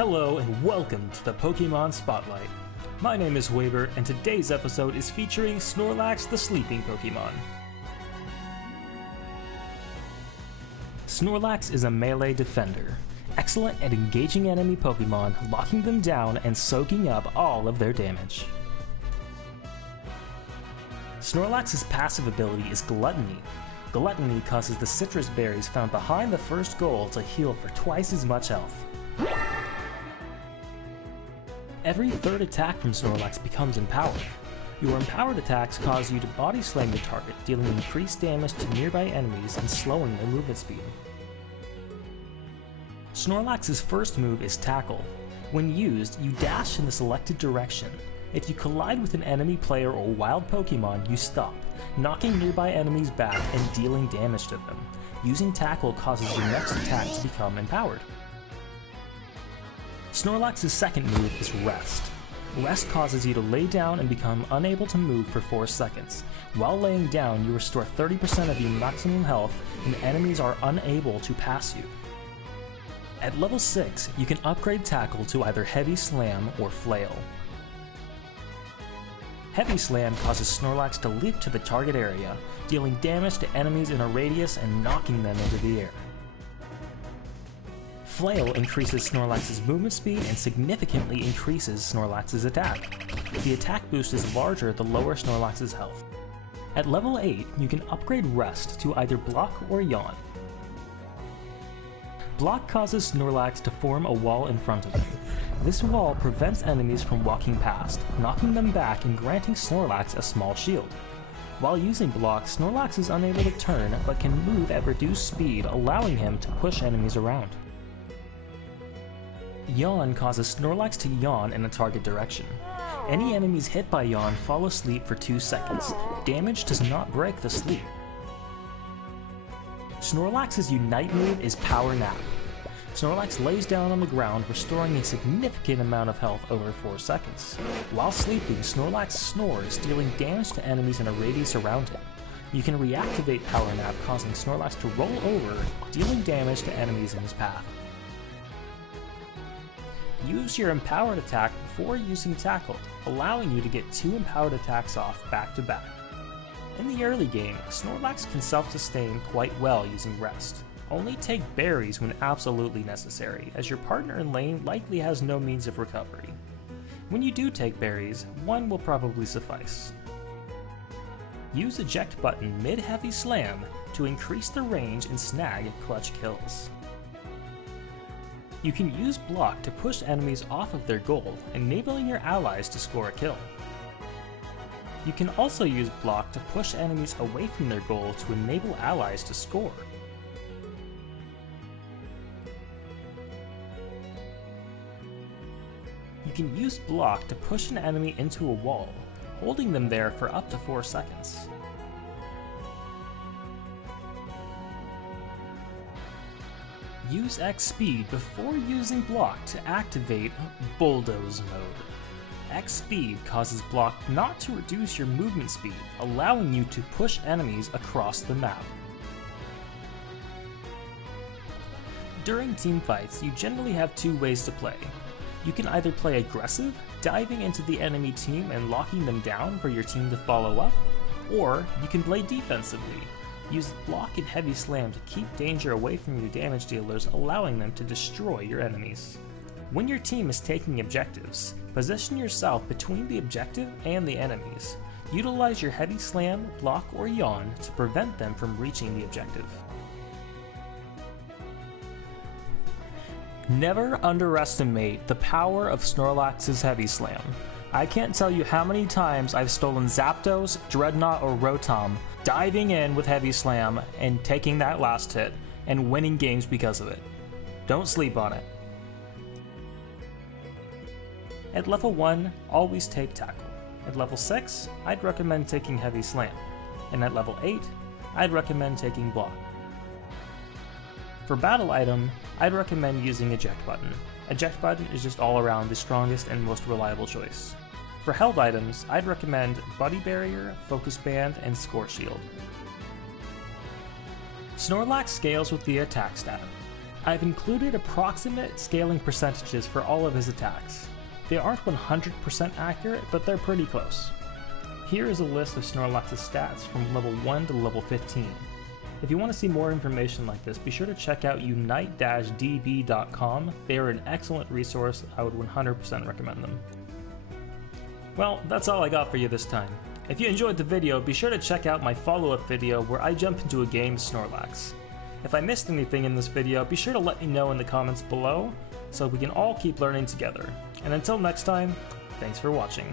Hello and welcome to the Pokemon Spotlight. My name is Hwaybert and today's episode is featuring Snorlax the Sleeping Pokemon. Snorlax is a melee defender, excellent at engaging enemy Pokemon, locking them down and soaking up all of their damage. Snorlax's passive ability is Gluttony. Gluttony causes the citrus berries found behind the first goal to heal for twice as much health. Every third attack from Snorlax becomes empowered. Your empowered attacks cause you to body slam your target, dealing increased damage to nearby enemies and slowing their movement speed. Snorlax's first move is Tackle. When used, you dash in the selected direction. If you collide with an enemy player or wild Pokemon, you stop, knocking nearby enemies back and dealing damage to them. Using Tackle causes your next attack to become empowered. Snorlax's second move is Rest. Rest causes you to lay down and become unable to move for 4 seconds. While laying down, you restore 30% of your maximum health and enemies are unable to pass you. At level 6, you can upgrade Tackle to either Heavy Slam or Flail. Heavy Slam causes Snorlax to leap to the target area, dealing damage to enemies in a radius and knocking them into the air. Flail increases Snorlax's movement speed and significantly increases Snorlax's attack. The attack boost is larger the lower Snorlax's health. At level 8, you can upgrade Rest to either Block or Yawn. Block causes Snorlax to form a wall in front of him. This wall prevents enemies from walking past, knocking them back and granting Snorlax a small shield. While using Block, Snorlax is unable to turn but can move at reduced speed, allowing him to push enemies around. Yawn causes Snorlax to yawn in a target direction. Any enemies hit by Yawn fall asleep for 2 seconds. Damage does not break the sleep. Snorlax's Unite move is Power Nap. Snorlax lays down on the ground, restoring a significant amount of health over 4 seconds. While sleeping, Snorlax snores, dealing damage to enemies in a radius around him. You can reactivate Power Nap, causing Snorlax to roll over, dealing damage to enemies in his path. Use your empowered attack before using Tackle, allowing you to get 2 empowered attacks off back to back. In the early game, Snorlax can self-sustain quite well using Rest. Only take berries when absolutely necessary, as your partner in lane likely has no means of recovery. When you do take berries, 1 will probably suffice. Use Eject button mid-Heavy Slam to increase the range and snag clutch kills. You can use Block to push enemies off of their goal, enabling your allies to score a kill. You can also use Block to push enemies away from their goal to enable allies to score. You can use Block to push an enemy into a wall, holding them there for up to 4 seconds. Use X speed before using Block to activate Bulldoze mode. X speed causes Block not to reduce your movement speed, allowing you to push enemies across the map. During team fights, you generally have 2 ways to play. You can either play aggressive, diving into the enemy team and locking them down for your team to follow up, or you can play defensively. Use Block and Heavy Slam to keep danger away from your damage dealers, allowing them to destroy your enemies. When your team is taking objectives, position yourself between the objective and the enemies. Utilize your Heavy Slam, Block, or Yawn to prevent them from reaching the objective. Never underestimate the power of Snorlax's Heavy Slam. I can't tell you how many times I've stolen Zapdos, Dreadnought, or Rotom, diving in with Heavy Slam and taking that last hit, and winning games because of it. Don't sleep on it. At level 1, always take Tackle. At level 6, I'd recommend taking Heavy Slam. And at level 8, I'd recommend taking Block. For battle item, I'd recommend using Eject button. Eject button is just all around the strongest and most reliable choice. For held items, I'd recommend Buddy Barrier, Focus Band, and Scorch Shield. Snorlax scales with the attack stat. I've included approximate scaling percentages for all of his attacks. They aren't 100% accurate, but they're pretty close. Here is a list of Snorlax's stats from level 1 to level 15. If you want to see more information like this, be sure to check out unite-db.com. They are an excellent resource. I would 100% recommend them. Well, that's all I got for you this time. If you enjoyed the video, be sure to check out my follow-up video where I jump into a game with Snorlax. If I missed anything in this video, be sure to let me know in the comments below so we can all keep learning together. And until next time, thanks for watching.